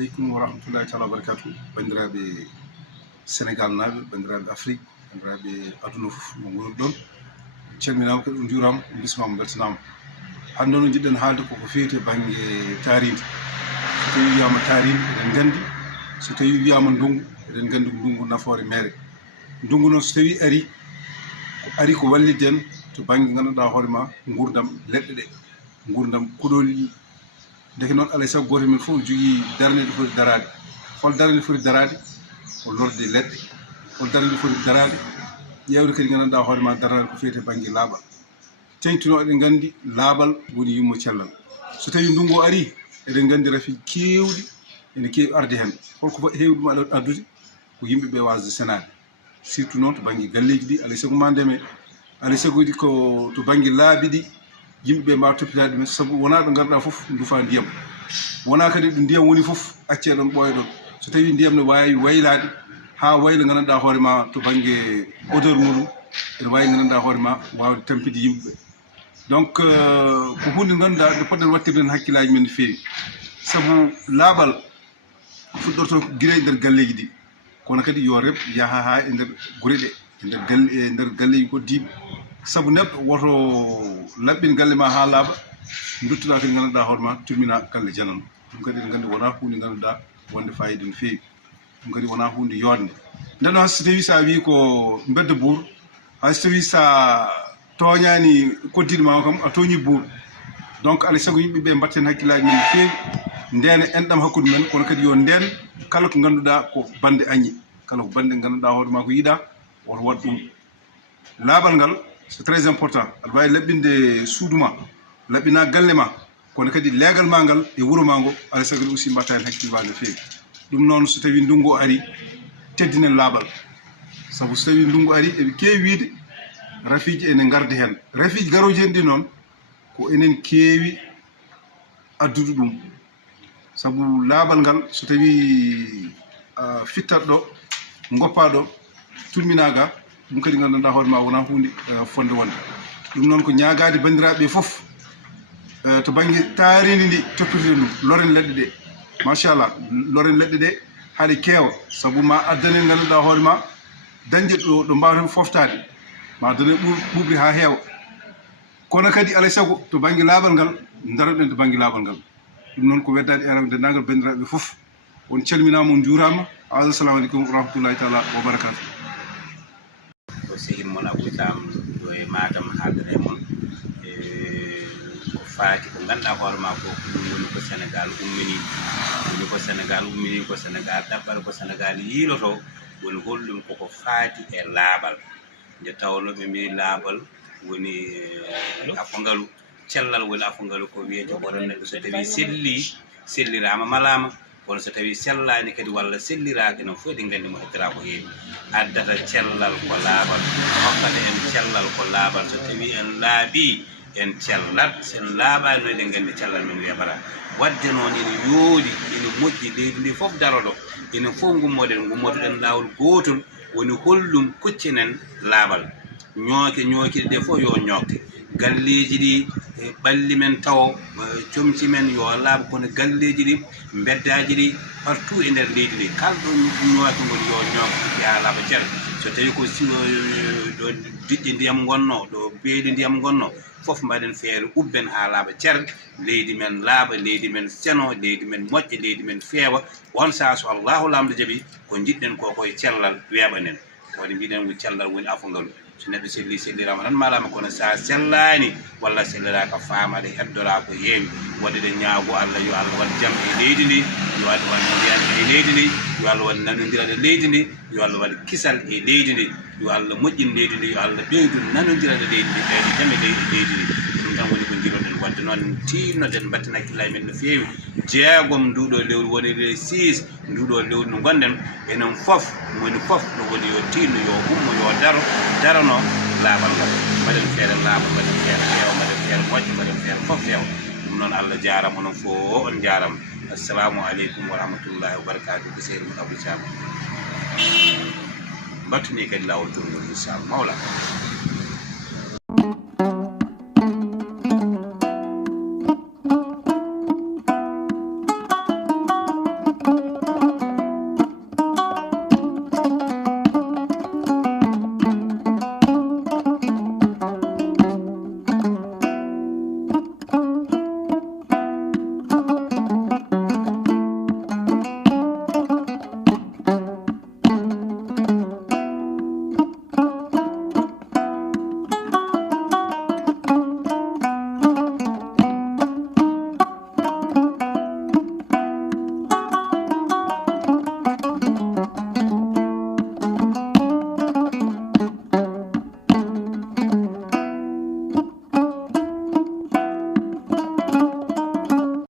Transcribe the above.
aleykum wa rahmatullahi taala wa barakatuh bandiraɓe sénégal naɓe bandiraɓe afrique bandiraɓe aduna fof mo goni ɗon calminama kadi jurama bismama beltanama hande noon jiɗɗen haalde koko fewti banggue taaride so tawi wiyama taaride eɗen gandi so tawi wiyama ndungu eɗen gandi ko ndungu nafoore meere ndungu noon so tawi ari ko wallide en to banggue ganduɗa hoorema gurdam leɗɗe ɗe gurdam kuɗoli ɗi deke noon alay saago goto men fof jogui darde nde foti darade hol darde nde foti darade ko lorde leɗɗe hol darde nde foti darade ƴewde kadi ganduɗa hoorema darade ko fewte banggue laaɓal teŋtino eɗen gandi laaɓal woni yummo cellal so tawi ndungu ari eɗen gandi rafi kewɗi ene kewi arde hen holko heewi ɗum aɗa addude ko yimɓeɓe wasde senade surtout noon to banggue galleji ɗi alay saago ma ndeme alay saago ɗi ko to banggue laabi ɗi yimɓeɓe mbawa toppitade ɗumen saabu wona ɗo garɗa foof duufa ndiyam wona kadi ɗo ndiyam woni foof acce ɗon ɓooya ɗon so tawi ndiyam ne wawi waylade ha waylo gandanɗa hoorema to banggue odeur muɗum ene wawi gandanɗa hoorema wawde tampide yimɓeɓe donc ko hunde ganduɗa nde poɗɗen wattirde hen hakkillaji men no fewi saabu laaɓal fuɗɗorto guila e nder galleji ɗi kono kadi yo reb yaaha ha e nder guure ɗe e nder galleji koddiɓe saabu neɗɗo woto laɓɓin galle ma ha laaɓa duttoɗa kadi ganduɗa hoorema tummina galle janano ɗum kadi eɗen gandi wona hunde ganduɗa wonde fayida no fewi ɗum kadi wona hunde yodde nden noon so tawi sa wi ko beddo buur hayso tawi sa toñani koddiɗo ma kam a toñi buur donc alay saago yimɓeɓe mbatten hakkillaji men no fewi ndena enɗam hakkude men kono kadi yo nden kala ko ganduɗa ko bande añi kala ko bande ganduɗa hoorema ko yiiɗa woto wat ɗum laaɓal ngal c'est très important aɗa wawi laɓɓinde suudu ma laɓɓina galle ma kono kadi leegal ma ngal e wuuro ma ngo alay saago aussi mbatta hen hakkille ma no fewi ɗum noon so tawi ndungu ari teddinen laaɓal saabu so tawi ndungu ari eɓe kewi wiide rafiji ene gardi hen rafiji garoji hen ɗi noon ko enen kewi addude ɗum saabu laaɓal ngal so tawi fittat ɗo goppa ɗo turminaga ɗum kadi gandanɗa hoorema wona hunde fonde wonde ɗum noon ko ñagade bandiraɓe foof to banggue taaridi ndi toppirde ɗum loren leɗɗe ɗe machallah loren leɗɗe ɗe haade keewa saabu ma addane ganduɗa hoorema dañde ɗo mbawten foftade ma addane ɓuɓri ha heewa kono kadi alay saago to banggue laaɓal ngal daroɗen to banggue laaɓal ngal ɗum noon ko weddade erame dendagal bandiraɓe foof on calminama on juurama assalamu aleykum wa rahmatullahi taala wa barakatuh ko sehil mon Abou Thiam ɗo e Matam haaldere mon ko faati ko ganduɗa hoorema ko ɗum woni ko Sénégal ummini woni ko Sénégal ummini ko Sénégal ɗaɓɓata ko Sénégal yiiloto woni holɗum koko faati e laaɓal nde tawno ɓe mbi laaɓal woni afongalu cellal woni afongalu ko wiyete hoore neɗɗo so tawi sellirama malama kono so tawi sellani kadi walla selliraki noon fof eɗen gandi mo heddora ko heewi addata cellal ko laaɓal hokkata en cellal ko laaɓal so tawi en laaɓi en cellat sen laaɓani no eɗen gandi cellal men weɓata wadde noon ene yooɗi ene moƴƴi leydi ndi fof daroɗo enen fof gummotoɗen lawol gotol woni holɗum kuccinen laaɓal ñooke ɗe fof yo ñookte galleji ɗi ɓalli men taw comci men yo laaɓa kono galleji ɗi beddaji ɗi partout e nder leydi ndi kala ɗo ñooke ngol yo ñookte ha laaɓa ceer so tawi ko ɗo diƴƴe ndiyam gonno ɗo beeli ndiyam gonno fof mbaɗen feere ubben ha laaɓa ceer leydi men laaɓa leydi men seno leydi men moƴƴa leydi men feewa won saa so allahu lamdo jaaɓi ko jiɗɗen ko koye cellal weeɓanen woni mbiɗen ko cellal woni afongalu so neɗɗo sellirama tan malama kono sa sellani walla selliraka faamaɗe heddora ko heewi waɗude ñaago Allah yo Allah waɗ jaam e leydi ndi yo Allah waɗ ndiyande e leydi ndi yo Allah waɗ nanodiraɗe leydi ndi yo Allah waɗ kisal e leydi ndi yo Allah moƴƴin leydi ndi yo Allah ɓeydu nanodiraɗe leydi ndi ɓeydo jaam e leydi ndi ɗum tan woni ko jiroɗen wadde noon tinnoɗen mbatten hakkillaji men no fewi jeegom nduɗo lewru woni le 6 nduɗo lewru no gonɗen enen fof woni fof no woni yo tinno yo ummo yo darano laaɓal ngal mbaɗen feere laaɓal mbaɗen feere feewa mbaɗen feere moƴƴo mbaɗen feere fof feewa ɗum noon Allah jarama onon fof on jarama assalamu aleykum wa rahmatullahi wa barakatuh ko sehil mon Abou Thiam mbattuni kadi lawol tourngol inchallah mawla